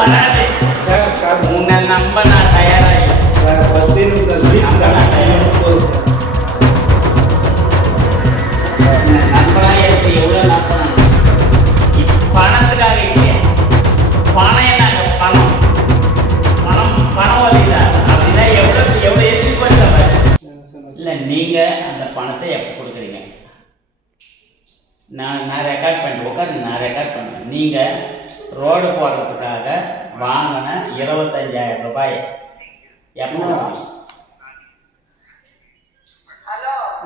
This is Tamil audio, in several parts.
வராது சார் உன்னை நம்ப நான் தயாராக சார் 10 நிமிஷம் நம்பனா எப்படி எவ்வளோ நம்பணும் பணத்துக்காக இல்லையே பணம் என்னங்க பணம் பணம் பணம் வரல அப்படின்னா எவ்வளோ எவ்வளோ எதிர்பார்த்து இல்லை நீங்கள் அந்த பணத்தை எப்போ கொடுக்குறீங்க நான் ரெக்கார்ட் பண்ணிட்டு உட்காந்து நான் ரெக்கார்ட் பண்ணுவேன் நீங்கள் ரோடு போடுறதுக்காக வாங்கின 25,000 ரூபாய் எப்போ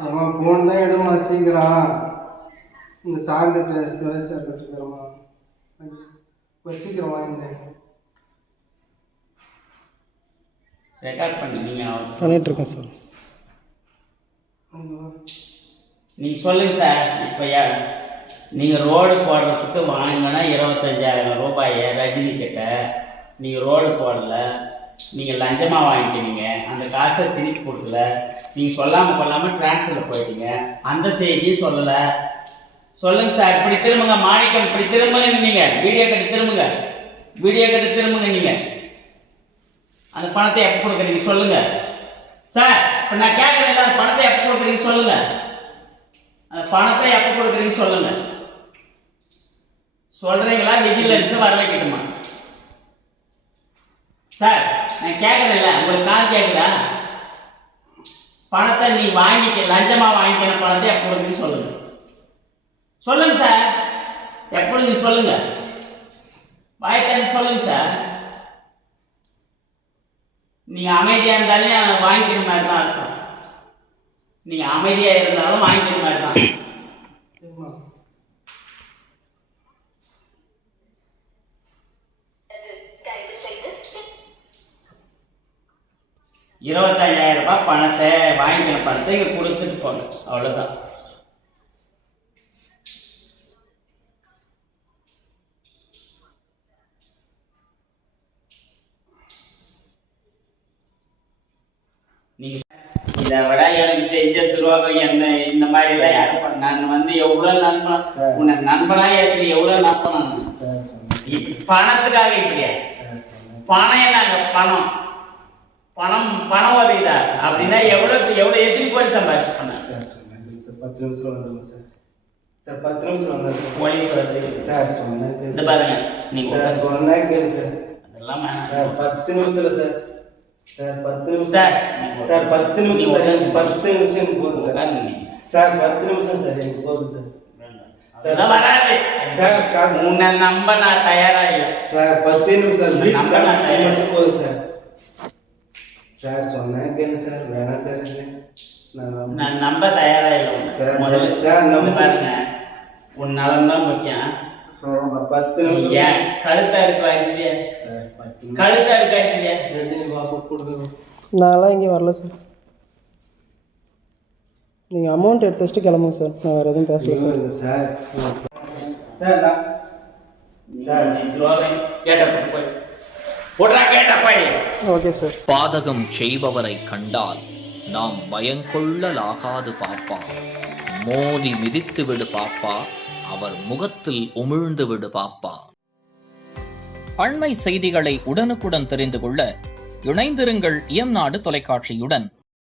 ஏமா ஃபோன் தான் எடுமா சீக்கிரம் இந்த சார் கிட்ட சுரேஷ் சார் கிட்டமா சீக்கிரம் வாங்க ரெக்கார்ட் பண்ணி நீங்கள் பண்ணிட்டு இருக்கேன் சார் நீங்கள் சொல்லுங்கள் சார் இப்போ நீங்கள் ரோடு போடுறதுக்கு வாங்கினா 25,000 ரூபாயை ரஜினி கிட்ட நீங்கள் ரோடு போடல நீங்கள் லஞ்சமாக வாங்கிக்கினீங்க அந்த காசை திருப்பி கொடுக்கல நீங்கள் சொல்லாமல் கொள்ளாமல் டிரான்ஸ்ஃபரில் போயிட்டீங்க அந்த செய்தியும் சொல்லலை சொல்லுங்கள் சார் இப்படி திரும்புங்க மாணிக்கம் இப்படி திரும்புங்க நீங்கள் வீடியோ கட்டி திரும்புங்க நீங்கள் அந்த பணத்தை எப்போ கொடுக்குறீங்க சொல்லுங்கள் சார் இப்போ நான் கேட்குறேன் அந்த பணத்தை எப்போ கொடுக்குறீங்க சொல்லுங்கள் அந்த பணத்தை எப்போ கொடுக்குறீங்க சொல்லுங்கள் சொல்கிறீங்களா விஜிலன்ஸை வர வைக்கட்டுமா சார் நான் கேட்குறேன்ல உங்களுக்கு கால் கேட்குதா பணத்தை நீ வாங்கிக்க லஞ்சமாக வாங்கிக்கிற பணத்தை எப்போ கொடுக்குறீங்க சொல்லுங்கள் சொல்லுங்கள் சார் எப்பொழுது சொல்லுங்கள் வாய்க்கான்னு சொல்லுங்கள் சார் நீங்கள் அமைதியாக இருந்தாலும் வாங்கிக்கிற மாதிரி தான் இருக்கும் நீங்கள் அமைதியாக இருந்தாலும் வாங்கிக்கிற மாதிரி தான் 25,000 ரூபாய் பணத்தை வாங்கிக்கிற பணத்தை இங்கே கொடுத்துட்டு போங்க அவ்வளோதான் நீங்கள் இதை விட எனக்கு செஞ்ச துரோகம் என்ன இந்த மாதிரி தான் யாரும் நான் எவ்வளோ நண்பன் உன்னை நண்பனாக இருக்கு எவ்வளோ நண்பன் பணத்துக்காக இப்படியா பணம் என்னங்க பணம் பணம் பணம் வருதா அப்படின்னா எவ்வளோ எத்தனை கோடி சம்பாதிச்சு பண்ண சார் 10 நிமிஷம் வந்துடும் சார் 10 நிமிஷம் வந்துடும் போலீஸ் வருது சார் சொன்னேன் இந்த பாருங்க நீங்கள் சொன்னேன் கேளு சார் அதெல்லாம் சார் 10 நிமிஷம் சார் 10 நிமிஷம் சார் 10 நிமிஷம் சார் 10 நிமிஷம் போதும் சார் 10 நிமிஷம் சார் எனக்கு போதும் சார் வராது சார் உன்னை நம்ப நான் தயாரா இல்லை சார் 10 நிமிஷம் நம்ப நான் மட்டும் போதும் சார் சொன்னேன் கேளு சார் வேணாம் சார் நான் நம்ப தயாரா இல்லை சார் முதல்ல சார் நம்ம பாருங்க உன் நலம் தான் முக்கியம் 10 நிமிஷம் ஏன் கழுத்தா இருக்கு வாங்கிச்சியா சார் 10 கழுத்தா இருக்கு வாங்கிச்சியா ரஜினி பாபு கொடுங்க நான்லாம் இங்கே வரல சார் நீங்கள் அமௌண்ட் எடுத்து வச்சுட்டு கிளம்புங்க சார் நான் வேறு எதுவும் பேசல சார் சார் சார் நீ துரோகம் கேட்ட போய் போடுறா கேட்ட போய் ஓகே சார் பாதகம் செய்பவரை கண்டால் நாம் பயங்கொள்ளலாகாது பாப்பா, மோதி மிதித்து விடு பாப்பா, அவர் முகத்தில் உமிழ்ந்து விடு பாப்பா. அண்மை செய்திகளை உடனுக்குடன் தெரிந்து கொள்ள இணைந்திருங்கள் இயம்நாடு தொலைக்காட்சியுடன்.